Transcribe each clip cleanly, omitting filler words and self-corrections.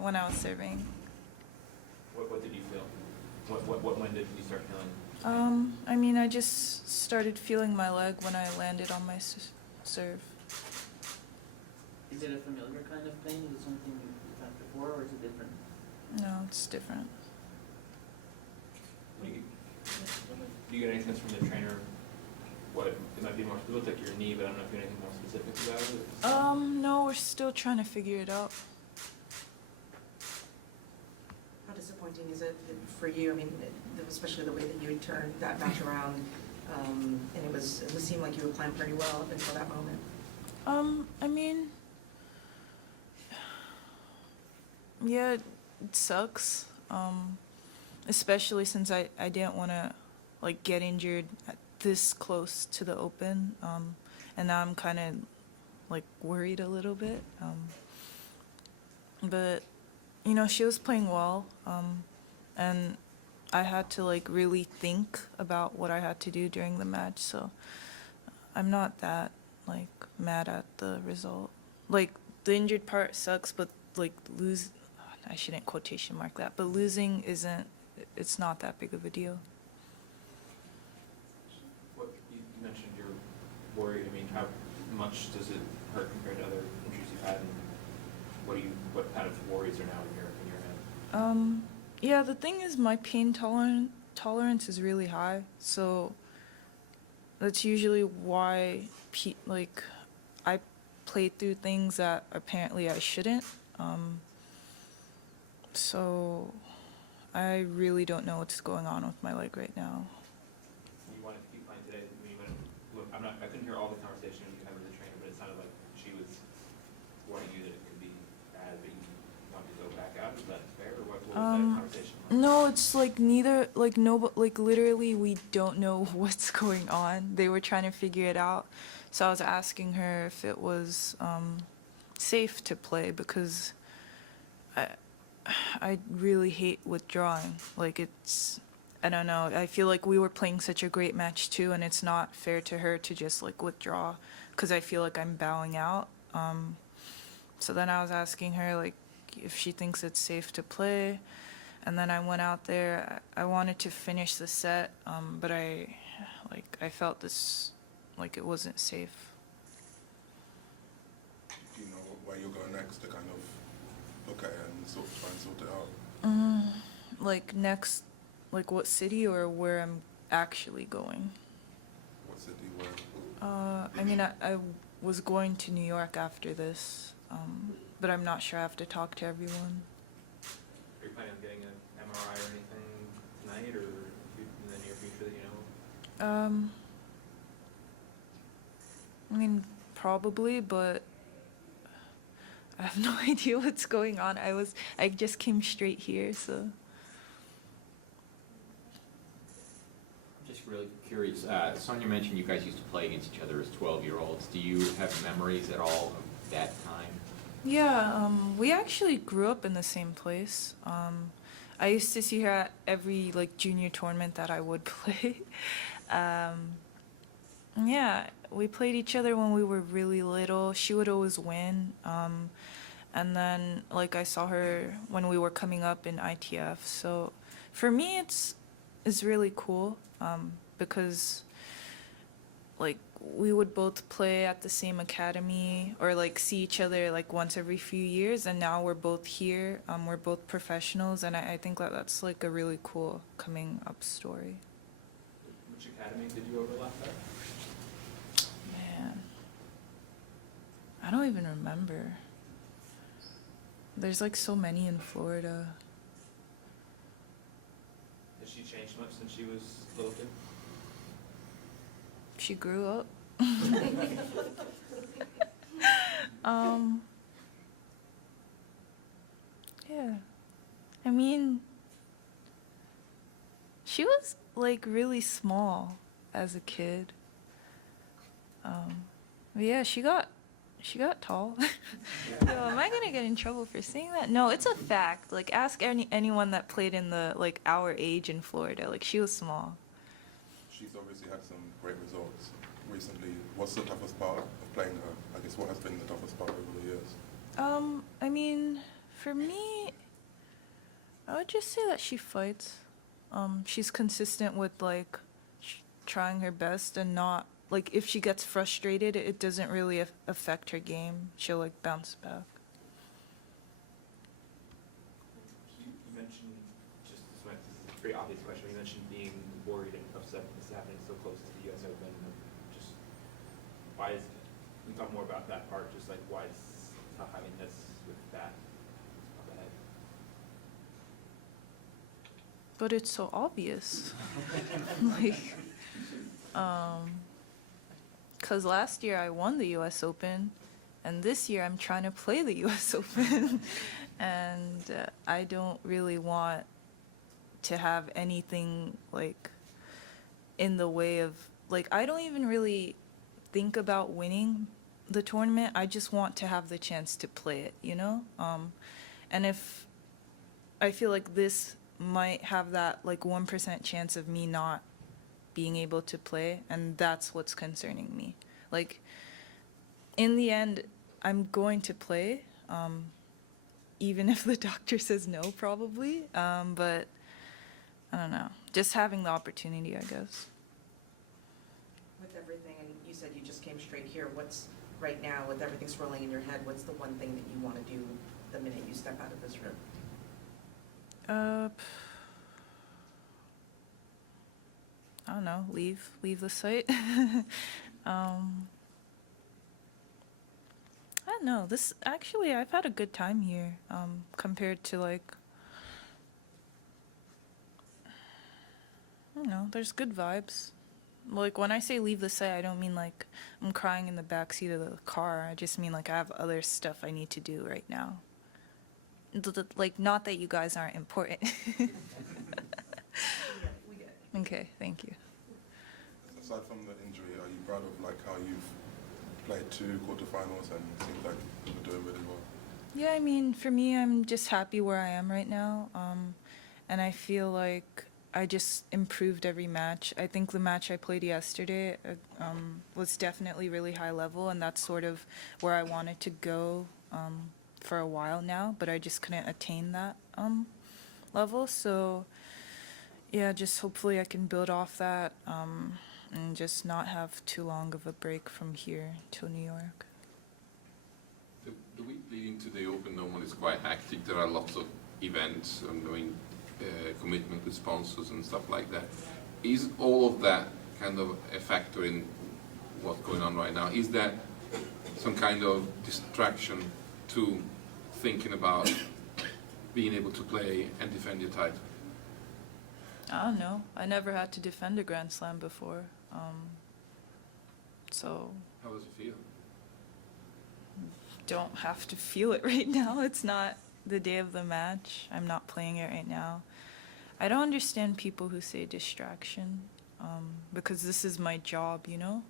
when I was serving. What did you feel? When did you start feeling? I mean, I just started feeling my leg when I landed on my serve. Is it a familiar kind of pain? Is it something you've had before, or is it different? No, it's different. Do you get any sense from the trainer what it might be more? It looks like your knee, but I don't know if you have anything more specific about it. No, we're still trying to figure it out. How disappointing is it for you? I mean, especially the way that you turned that match around, and it seemed like you were playing pretty well up until that moment. I mean, yeah, it sucks. Especially since I didn't want to like get injured this close to the Open, and now I'm kind of like worried a little bit. But you know, she was playing well, and I had to like really think about what I had to do during the match. So I'm not that like mad at the result. Like the injured part sucks, but like I shouldn't quotation mark that, but losing isn't. It's not that big of a deal. What you mentioned you're worried. I mean, how much does it hurt compared to other injuries you've had? And what kind of worries are now in your head? Yeah, the thing is my pain tolerance is really high, so that's usually why like I play through things that apparently I shouldn't. So I really don't know what's going on with my leg right now. You wanted to keep playing today. I couldn't hear all the conversation you had with the trainer, but it sounded like she was warning you that it could be bad, but you wanted to go back out. Is that fair, or what was that conversation like? No, it's like neither, like no, like literally we don't know what's going on. They were trying to figure it out, so I was asking her if it was safe to play because I really hate withdrawing. Like I don't know. I feel like we were playing such a great match too, and it's not fair to her to just like withdraw because I feel like I'm bowing out. So then I was asking her like if she thinks it's safe to play, and then I went out there. I wanted to finish the set, but I felt this like it wasn't safe. Do you know where you're going next to kind of look at it and try and sort it out? Like next, like what city or where I'm actually going? What city, where? I mean, I was going to New York after this, but I'm not sure. I have to talk to everyone. Are you planning on getting an MRI or anything tonight, or in the near future that you know? I mean, probably, but I have no idea what's going on. I just came straight here, so. I'm just really curious. Sonia mentioned you guys used to play against each other as 12-year-olds. Do you have memories at all of that time? Yeah, we actually grew up in the same place. I used to see her at every like junior tournament that I would play. Yeah, we played each other when we were really little. She would always win. And then like I saw her when we were coming up in ITF. So for me it's really cool because like we would both play at the same academy or like see each other like once every few years, and now we're both here. We're both professionals, and I think that's like a really cool coming up story. Which academy did you overlap at? Man, I don't even remember. There's like so many in Florida. Has she changed much since she was a little kid? She grew up. Yeah. I mean, she was like really small as a kid. But yeah, she got tall. So am I gonna get in trouble for saying that? No, it's a fact. Like ask anyone that played in the like our age in Florida. Like she was small. She's obviously had some great results recently. What's the toughest part of playing her? I guess what has been the toughest part over the years? I mean, For me, I would just say that she fights. She's consistent with like trying her best and not like if she gets frustrated, it doesn't really affect her game. She'll like bounce back. You mentioned, just this is a pretty obvious question, you mentioned being worried and upset with this happening so close to the US Open. Just why is, can you talk more about that part, just like why is tough having this with that up ahead? But it's so obvious. Like, because last year I won the US Open, and this year I'm trying to play the US Open. And I don't really want to have anything like in the way of, like, I don't even really think about winning the tournament. I just want to have the chance to play it, you know? And if I feel like this might have that like 1% chance of me not being able to play, and that's what's concerning me. Like, in the end, I'm going to play, even if the doctor says no, probably. But I don't know, just having the opportunity, I guess. With everything, and you said you just came straight here, what's, right now, with everything swirling in your head, what's the one thing that you want to do the minute you step out of this room? I don't know, leave the site. I don't know, this, actually, I've had a good time here, compared to like, I don't know, there's good vibes. Like, when I say leave the site, I don't mean like I'm crying in the backseat of the car. I just mean like I have other stuff I need to do right now. Like, not that you guys aren't important. We get it. Okay, thank you. Aside from the injury, are you proud of like how you've played 2 quarterfinals and it seems like you're doing really well? Yeah, I mean, for me, I'm just happy where I am right now. And I feel like I just improved every match. I think the match I played yesterday was definitely really high level, and that's sort of where I wanted to go for a while now, but I just couldn't attain that level. So yeah, just hopefully I can build off that and just not have too long of a break from here till New York. The week leading to the Open normally is quite hectic. There are lots of events and commitment with sponsors and stuff like that. Is all of that kind of a factor in what's going on right now? Is that some kind of distraction to thinking about being able to play and defend your title? I don't know. I never had to defend a Grand Slam before. So How does it feel? don't have to feel it right now. It's not the day of the match. I'm not playing it right now. I don't understand people who say distraction, because this is my job, you know?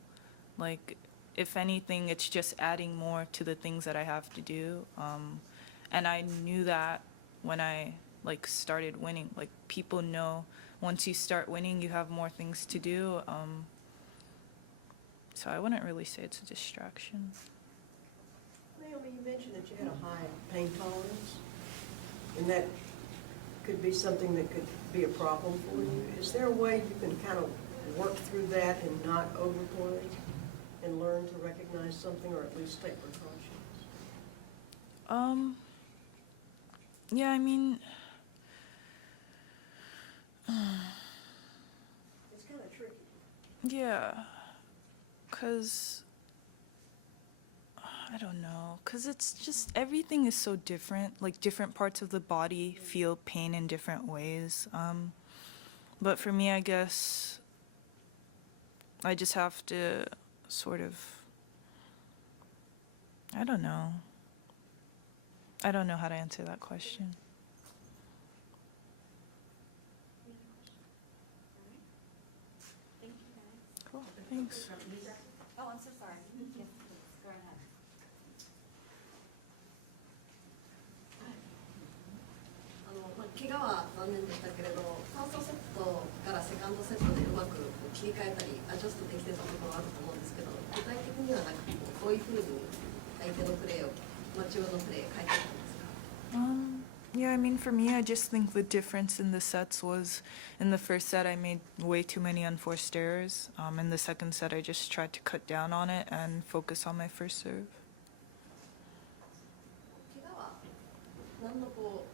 Like, if anything, it's just adding more to the things that I have to do. And I knew that when I like started winning. Like, people know once you start winning, you have more things to do. So I wouldn't really say it's a distraction. Naomi, you mentioned that you had a high pain tolerance, and that could be something that could be a problem for you. Is there a way you can kind of work through that and not overplay and learn to recognize something, or at least take precautions? Yeah, I mean, It's kind of tricky. yeah, 'cause I don't know, 'cause it's just everything is so different. Like, different parts of the body feel pain in different ways. But for me, I guess I just have to sort of, I don't know. I don't know how to answer that question. Thank you, guys. Cool, thanks. Oh, I'm so sorry. Yes, please, go ahead. 怪我は残念でしたけれど、ファーストセットからセカンドセットでうまく切り替えたり、アジャストできてたところあると思うんですけど、具体的にはなんかこういうふうに相手のプレーを、中央のプレー変えてたんですか？ Yeah, I mean, for me, I just think the difference in the sets was in the first set, I made way too many unforced errors. In the second set, I just tried to cut down on it and focus on my first serve. 怪我は何のこ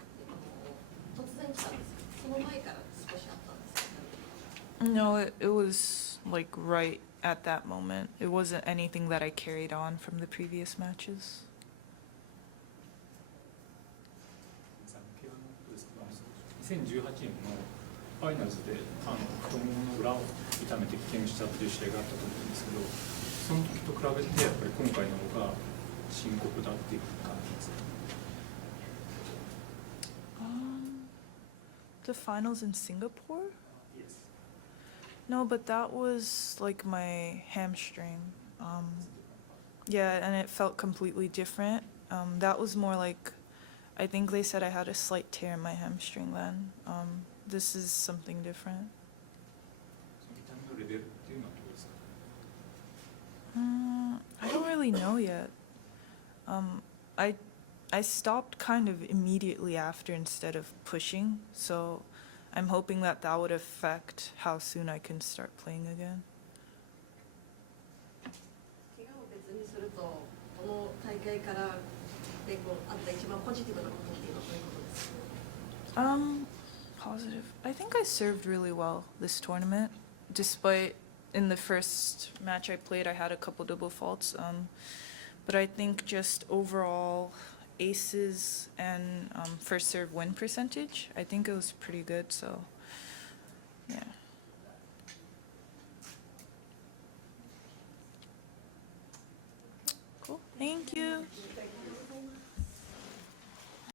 う突然来たんですか？その前から少しあったんですか？ No, it was like right at that moment. It wasn't anything that I carried on from the previous matches. 2018年のファイナルズで太ももの裏を痛めて棄権したっていう試合があったと思うんですけど、その時と比べてやっぱり今回の方が深刻だっていう感じですか？ The finals in Singapore? Yes. No, but that was like my hamstring. Yeah, and it felt completely different. That was more like, I think they said I had a slight tear in my hamstring then. This is something different. その痛みのレベルっていうのはどうですか？ I don't really know yet. I stopped kind of immediately after instead of pushing, so I'm hoping that that would affect how soon I can start playing again. 怪我を別にするとこの大会からでこうあった一番ポジティブなことっていうのはどういうことですか？ Positive. I think I served really well this tournament, despite in the first match I played I had a couple double faults. But I think just overall aces and first serve win percentage, I think it was pretty good. So yeah. Cool. Thank you.